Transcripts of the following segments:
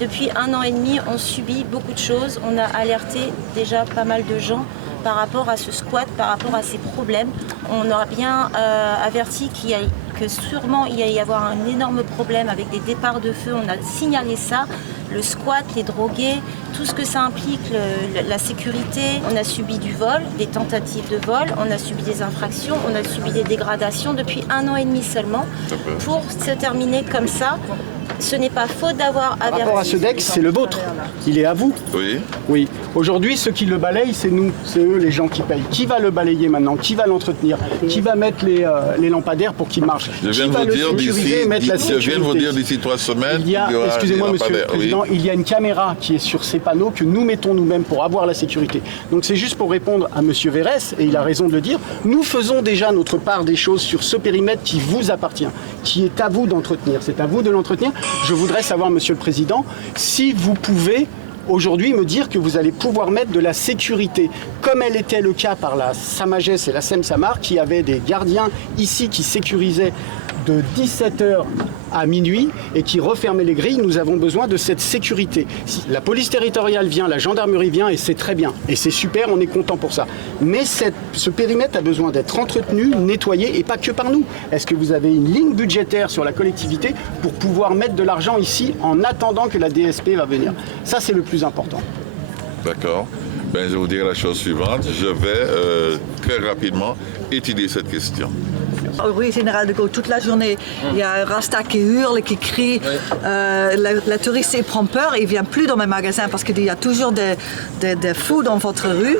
Depuis 1 an et demi, on subit beaucoup de choses. On a alerté déjà pas mal de gens par rapport à ce squat, par rapport à ces problèmes. On a bien averti que sûrement il y allait y avoir un énorme problème avec des départs de feu. On a signalé ça, le squat, les drogués, tout ce que ça implique, la sécurité. On a subi du vol, des tentatives de vol, on a subi des infractions, on a subi des dégradations depuis 1 an et demi seulement. Pour se terminer comme ça, ce n'est pas faute d'avoir averti. Par rapport à ce DEX, c'est le vôtre. Il est à vous. Oui. Oui. Aujourd'hui, ceux qui le balayent, c'est nous. C'est eux les gens qui payent. Qui va le balayer maintenant? Qui va l'entretenir? Qui va mettre les lampadaires pour qu'il marche? Je viens de vous dire d'ici 3 semaines. Excusez-moi, monsieur le Président, oui. Il y a une caméra qui est sur ces panneaux que nous mettons nous-mêmes pour avoir la sécurité. Donc c'est juste pour répondre à monsieur Verrès, et il a raison de le dire. Nous faisons déjà notre part des choses sur ce périmètre qui vous appartient, qui est à vous d'entretenir. C'est à vous de l'entretenir. Je voudrais savoir, monsieur le Président, si vous pouvez aujourd'hui me dire que vous allez pouvoir mettre de la sécurité, comme elle était le cas par la Sa Majeste et la Seine-Samar, qui avaient des gardiens ici qui sécurisaient de 17h à minuit et qui refermaient les grilles. Nous avons besoin de cette sécurité. Si la police territoriale vient, la gendarmerie vient, et c'est très bien, et c'est super, on est content pour ça. Mais ce périmètre a besoin d'être entretenu, nettoyé, et pas que par nous. Est-ce que vous avez une ligne budgétaire sur la collectivité pour pouvoir mettre de l'argent ici en attendant que la DSP va venir? Ça, c'est le plus important. D'accord. Ben, je vais vous dire la chose suivante. Je vais très rapidement étudier cette question. Au rue Général de Gaulle, toute la journée, il y a un Rasta qui hurle, qui crie. La touriste prend peur et il ne vient plus dans mes magasins parce qu'il y a toujours des fous dans votre rue.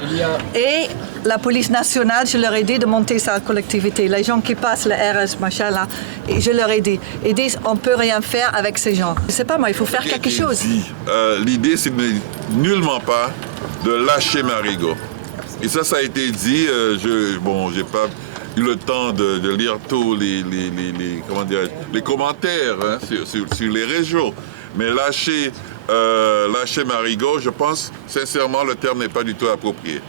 Et la police nationale, je leur ai dit de monter sa collectivité. Les gens qui passent le RS, machin là, et je leur ai dit, ils disent on ne peut rien faire avec ces gens. Je ne sais pas moi, il faut faire quelque chose. L'idée, c'est nullement pas de lâcher Marigot. Et ça a été dit, j'ai pas eu le temps de lire tous les commentaires hein, sur les réseaux. Mais lâcher Marigot, je pense sincèrement le terme n'est pas du tout approprié.